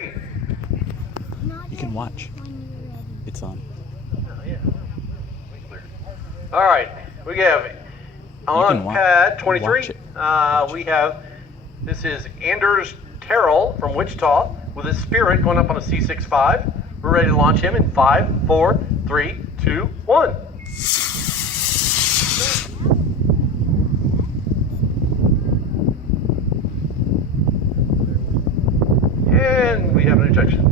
You can watch. It's on. All right, we have on pad 23. We have, this is Anders Terrell from Wichita with his Spirit going up on a C65. We're ready to launch him in 5, 4, 3, 2, 1. And we have an ejection.